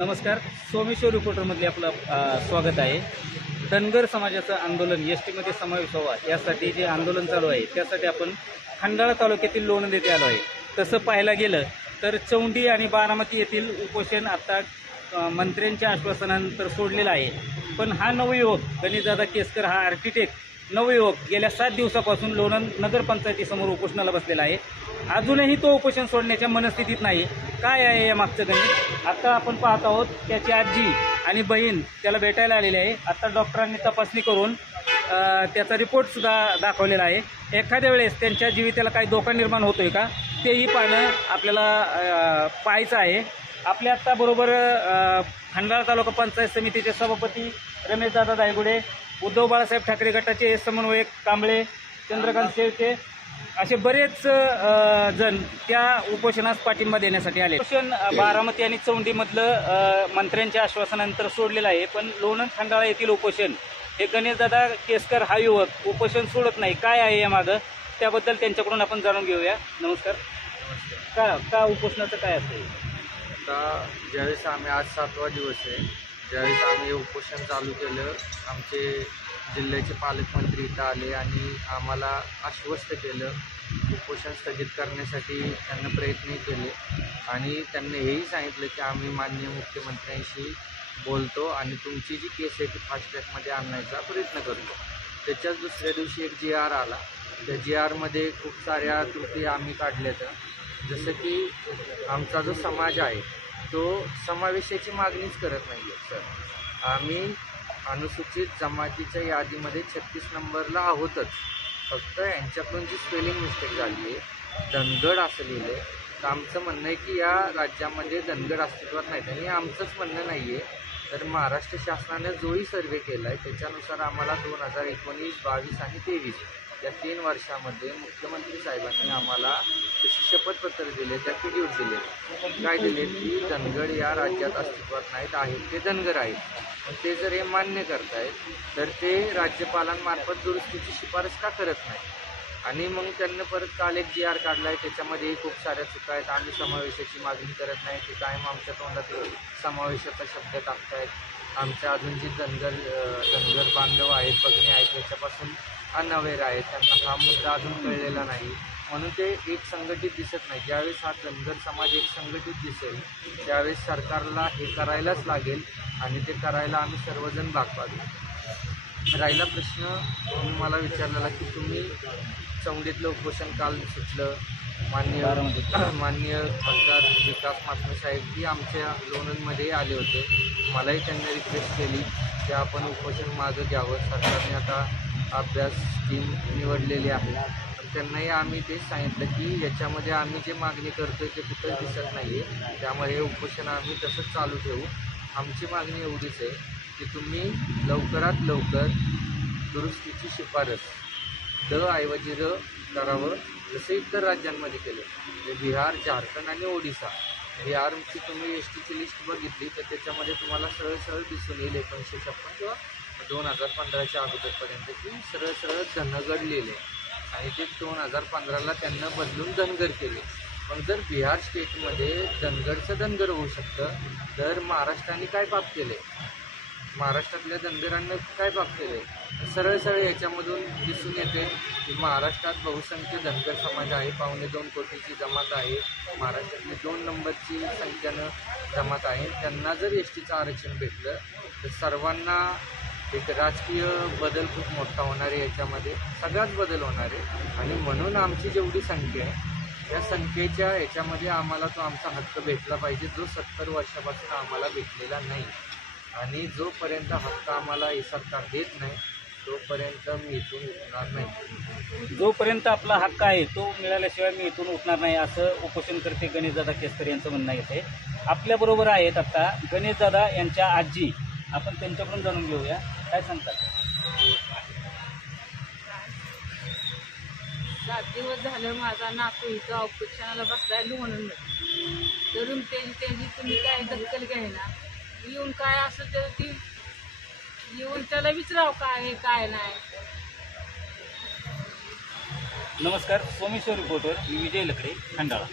नमस्कार. सोमेश्वर रिपोर्टरमध्ये आपलं स्वागत आहे. धनगर समाजाचं आंदोलन एसटीमध्ये समावेश व्हावा यासाठी जे आंदोलन चालू आहे त्यासाठी आपण खंडाळा तालुक्यातील लोणंद येथे आलो आहे. तसं पाहायला गेलं तर चौंडी आणि बारामती येथील उपोषण आता मंत्र्यांच्या आश्वासनानंतर सोडलेलं आहे. पण हा नवयुवक गणेशदादा केसकर हा आर्किटेक्ट नवयुवक गेल्या 7 दिवसापासून लोणंद नगरपंचायतीसमोर उपोषणाला बसलेला आहे. अजूनही तो उपोषण सोडण्याच्या मनस्थितीत नाही. काय आहे या मागचं गणित आता आपण पाहत आहोत. त्याची आजी आणि बहीण त्याला भेटायला आलेली आहे. आता डॉक्टरांनी तपासणी करून त्याचा रिपोर्टसुद्धा दाखवलेला आहे. एखाद्या वेळेस त्यांच्या जीविताला काही धोका निर्माण होतोय का तेही पाहणं आपल्याला पाहायचं आहे. आपल्या आत्ता बरोबर खंडाळा तालुका पंचायत समितीचे सभापती रमेशदादा दायगुडे, उद्धव बाळासाहेब ठाकरे गटाचे समन्वयक कांबळे, चंद्रकांत शेळके असे बरेच जण त्या उपोषणास पाठिंबा देण्यासाठी आले. उपोषण बारामती आणि चौंडीमधलं मंत्र्यांच्या आश्वासनानंतर सोडलेलं आहे. पण लोणंद खंडाळा येथील उपोषण हे गणेशदादा केसकर हा युवक उपोषण सोडत नाही. काय आहे यामागं त्याबद्दल त्यांच्याकडून आपण जाणून घेऊया. नमस्कार. का उपोषणाचं काय असेल? आता ज्यावेळेस आम्ही आज 7वा दिवस आहे, ज्यावेळेस आम्ही हे उपोषण चालू केलं, आमचे जिल्ह्याचे पालकमंत्री इथं आले आणि आम्हाला आश्वस्त केलं. उपोषण स्थगित करण्यासाठी त्यांना प्रयत्नही केले आणि त्यांनी हेही सांगितलं की आम्ही माननीय मुख्यमंत्र्यांशी बोलतो आणि तुमची जी केस आहे ती फास्ट ट्रॅकमध्ये आणण्याचा प्रयत्न करतो. त्याच्याच दुसऱ्या दिवशी एक GR आला. त्या GRमध्ये खूप साऱ्या त्रुटी आम्ही काढल्यात. जसं की आमचा जो समाज आहे तो समावेशाची मागणीच करत नाही आहे. सर, आम्ही अनुसूचित जमातीच्या यादीमध्ये 36 नंबरला आहोतच. फक्त यांच्याकडून जी स्पेलिंग मिस्टेक झाली आहे, धनगड असं लिहिलं आहे. तर आमचं म्हणणं आहे की या राज्यामध्ये धनगड अस्तित्वात नाहीत आणि आमचंच म्हणणं नाही आहे. तर महाराष्ट्र शासनाने जोही सर्वे केला आहे त्याच्यानुसार आम्हाला 2019, 22 आणि 23 या 3 वर्षामध्ये मुख्यमंत्री साहेबांनी आम्हाला तशी शपथपत्र दिले, ॲफिडेव्हिट दिले. काय दिले की धनगड या राज्यात अस्तित्वात नाहीत, आहेत ते धनगर आहेत. पण ते जर हे मान्य करतायत तर ते राज्यपालांमार्फत दुरुस्तीची शिफारस का करत नाही? आणि मग त्यांनी परत काल एक GR काढला आहे. त्याच्यामध्ये खूप साऱ्या चुका आहेत. आम्ही समावेशाची मागणी करत नाही, ते कायम आमच्या तोंडात समावेशाचा शब्द टाकतायत. आमच्या अजून जे धनगर बांधव आहेत, भगिनी आहेत, त्याच्यापासून अनअवेअर आहेत. त्यांना हा मुद्दा अजून कळलेला नाही म्हणून ते एक संघटित दिसत नाही. ज्यावेळेस हा धनगर समाज एक संघटित दिसेल त्यावेळेस सरकारला हे करायलाच लागेल आणि ते करायला आम्ही सर्वजण भाग पाडू. राहिला प्रश्न तुम्ही मला विचारलेला की तुम्ही चौंडीतलं उपोषण काल सुटलं. माननीय खासदार विकास मात्मे साहेब ही आमच्या लोणंदमध्ये आले होते. मलाही त्यांनी रिक्वेस्ट केली की आपण उपोषण मागं घ्यावं. सरकारने आता अभ्यास टीम निवडलेली आहे. पण त्यांनाही आम्ही तेच सांगितलं की याच्यामध्ये आम्ही जे मागणी करतोय ते कुठंच दिसत नाही आहे. त्यामुळे हे उपोषण आम्ही तसंच चालू ठेवू. आमची मागणी एवढीच आहे की तुम्ही लवकरात लवकर दुरुस्तीची शिफारस ऐवजी करावं, जसं इतर राज्यांमध्ये केलं. म्हणजे बिहार, झारखंड आणि ओडिसा. बिहारची तुम्ही STची लिस्ट बघितली तर त्याच्यामध्ये तुम्हाला सरळ दिसून येईल 1956 किंवा 2015च्या अगोदरपर्यंत की सरळ धनगड लिहिले आणि ते 2015ला त्यांना बदलून धनगर केले. पण जर बिहार स्टेटमध्ये धनगडचं धनगर होऊ शकतं तर महाराष्ट्राने काय पाप केले? महाराष्ट्रातल्या धनगरांना काय पाप केले? सरळ याच्यामधून दिसून येते की महाराष्ट्रात बहुसंख्य धनगर समाज आहे. 2.25 कोटीची जमात आहे. महाराष्ट्रातली 2 नंबरची संख्येनं जमात आहे. त्यांना जर STचं आरक्षण भेटलं तर सर्वांना एक राजकीय बदल खूप मोठा होणार आहे. याच्यामध्ये सगळाच बदल होणार आहे आणि म्हणून आमची जेवढी संख्या आहे त्या संख्येच्या याच्यामध्ये आम्हाला तो आमचा हक्क भेटला पाहिजे, जो 70 वर्षापासून आम्हाला भेटलेला नाही. आणि जोपर्यंत हक्क आम्हाला हे सरकार देत नाही तोपर्यंत मी इथून उठणार नाही. जोपर्यंत आपला हक्क आहे तो मिळाल्याशिवाय मी इथून उठणार नाही असं उपोषणकर्ते गणेशदादा केसकर यांचं म्हणणं येते. आपल्याबरोबर आहेत आता गणेशदादा यांच्या आजी. आपण त्यांच्याकडून जाणून घेऊया काय सांगतात. 7 दिवस झालं माझा नातू इथं उपोषणाला बसलाय म्हणून तरुण त्याची तुम्ही काय दखल घ्यायना. येऊन काय असं तर ती येऊन त्याला विचारावं काय आहे काय नाही. नमस्कार. सोमेश्वर रिपोर्टर मी विजय लकडे, खंडाळा.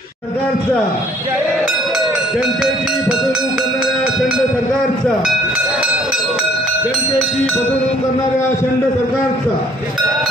जनतेची फसवणूक करणाऱ्या सरकारचा, जनतेची फसवणूक करणाऱ्या शेंड सरकारचा